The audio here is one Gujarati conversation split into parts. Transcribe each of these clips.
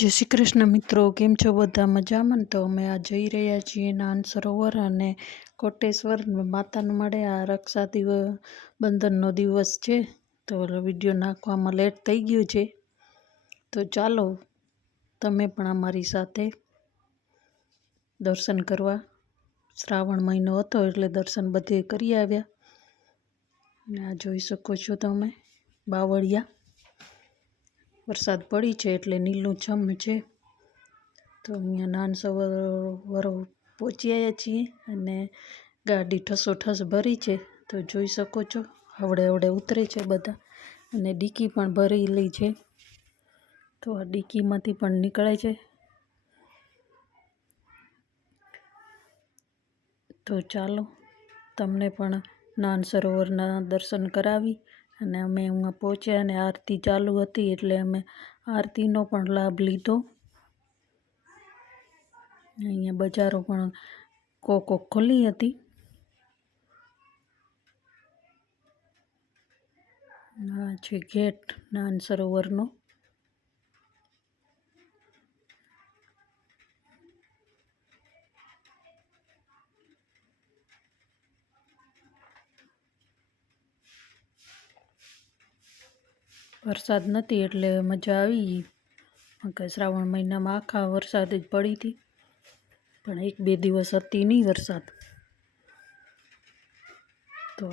જય શ્રી કૃષ્ણ મિત્રો, કેમ છો બધા? મજામાં? તો અમે આ જઈ રહ્યા છીએ નાન સરોવર અને કોટેશ્વર માતાને મળે. આ રક્ષા દિવ બંધનનો દિવસ છે. તો વીડિયો નાખવામાં લેટ થઈ ગયું છે. તો ચાલો, તમે પણ અમારી સાથે દર્શન કરવા. શ્રાવણ મહિનો હતો એટલે દર્શન બધે કરી આવ્યા. આ જોઈ શકો છો તમે, બાવળિયા. વરસાદ પડી છે એટલે નીલું છમ છે. તો અહીંયા નાન સરોવર પહોંચી આવ્યા છીએ અને ગાડી ઠસોઠસ ભરી છે. તો જોઈ શકો છો હવડે હવડે ઉતરે છે બધા અને ડીકી પણ ભરેલી છે. તો આ ડીકીમાંથી પણ નીકળે છે. તો ચાલો, તમને પણ નાન સરોવરના દર્શન કરાવી અને અમે અહીંયા પહોંચ્યા અને આરતી ચાલુ હતી એટલે અમે આરતીનો પણ લાભ લીધો. અહીંયા બજારો પણ કોક ખુલ્લી હતી. આ છે ગેટ નાન સરોવરનો. વરસાદ નથી એટલે મજા આવી કે શ્રાવણ મહિનામાં આખા વરસાદ જ પડી હતી. પણ એક બે દિવસ હતી નહીં વરસાદ. તો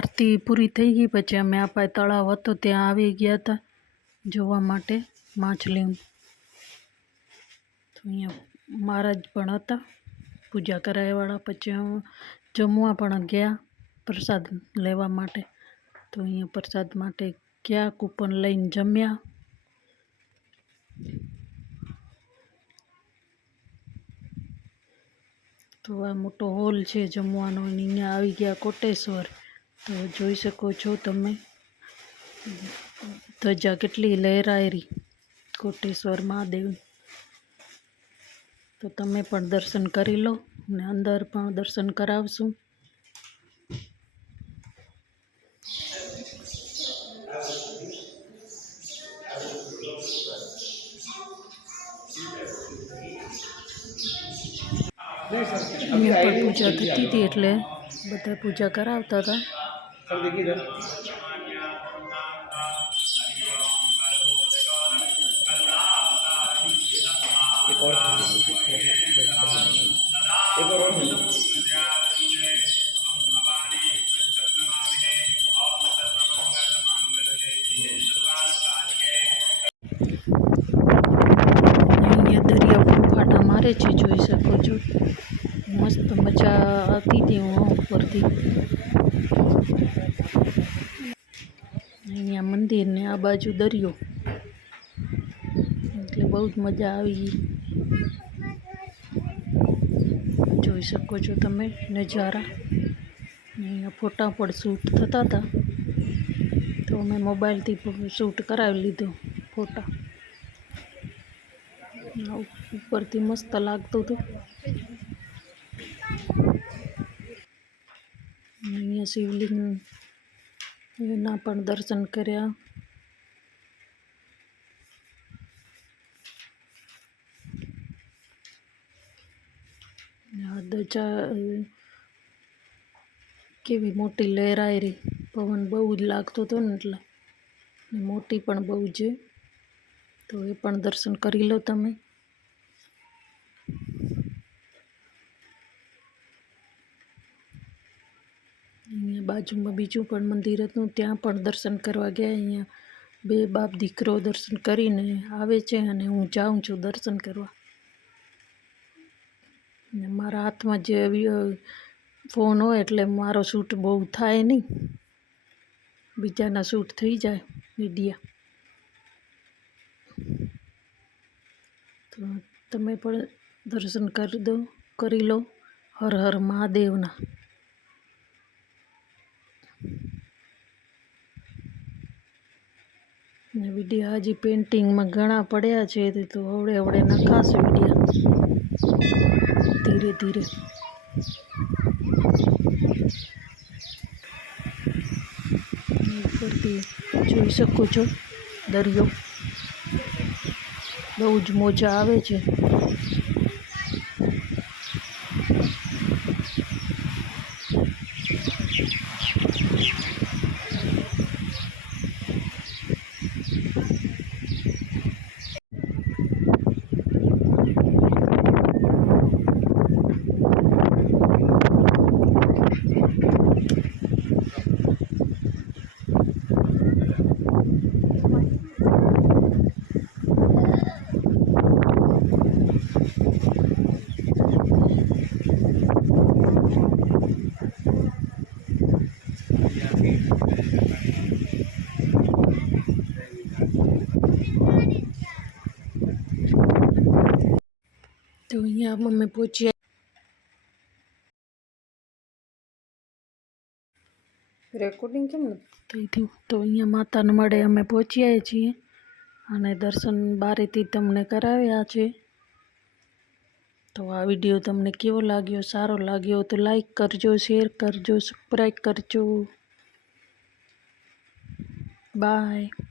આરતી પૂરી થઈ ગઈ. પછી અમે આપણે તળાવ હતો, ત્યાં આવી ગયા હતા જોવા માટે માછલી તો અહીંયા મહારાજ પણ હતા, પૂજા કરાવવાળા પછી જમવા પણ ગયા પ્રસાદ લેવા માટે. તો અહીંયા પ્રસાદ માટે ગયા કૂપન લઈને જમ્યા? તો આ મોટો હોલ છે જમવાનો અહીંયા આવી ગયા કોટેશ્વર. તો જોઈ શકો છો તમે. ધજા કેટલી લહેરાયેલી કોટેશ્વર મહાદેવની. તો તમે પણ દર્શન કરી લો અને અંદર પણ દર્શન કરાવશું. અહીંયા પણ પૂજા થતી હતી એટલે બધા પૂજા કરાવતા હતા एक और एक और અહીંયા દરિયા ફૂફાટા મારે છે જોઈ શકો છો મસ્ત મજા આવતી હતી હું ઉપરથી. અહીંયા મંદિર ને આ બાજુ દરિયો. એટલે બહુ જ મજા આવી. જોઈ શકો છો તમે નજારા. અહીંયા ફોટા પણ શૂટ થતા હતા. તો અમે મોબાઈલથી શૂટ કરાવી લીધો ફોટા. ઉપરથી મસ્ત લાગતું હતું અને અહીંયા શિવલિંગ એના પણ દર્શન કર્યા. દજા કેવી મોટી લહેરાઈ રહી પવન બહુ જ લાગતો હતો ને એટલે. મોટી પણ બહુ છે. તો એ પણ દર્શન કરી લો તમે. અહીંયા બાજુમાં બીજું પણ મંદિર હતું, ત્યાં પણ દર્શન કરવા ગયા અહીંયા. બે બાપ દીકરો દર્શન કરીને આવે છે અને હું જાઉં છું દર્શન કરવા. મારા હાથમાં જે ફોન હોય એટલે મારો શૂટ બહુ થાય નહીં. બીજાના શૂટ થઈ જાય મીડિયા. તો તમે પણ દર્શન કરી દો, કરી લો. હર હર મહાદેવના. ને વિડીયા હજી પેન્ટિંગમાં ઘણા પડ્યા છે, તે તો હવડે હવડે નખાશે વિડીયા. ધીરે ધીરે. ઉપરથી જોઈ શકો છો દરિયો. બહુ જ મોજા આવે છે. તો અહીંયા અમે પહોંચ્યા રેકોર્ડિંગ કેમ થઈ થયું. તો અહીંયા માતાને મળે અમે પહોંચ્યા છીએ. અને દર્શન બારેથી તમને કરાવ્યા છે. તો આ વીડિયો તમને કેવો લાગ્યો? સારો લાગ્યો તો લાઈક કરજો શેર કરજો સબસ્ક્રાઈબ કરજો. બાય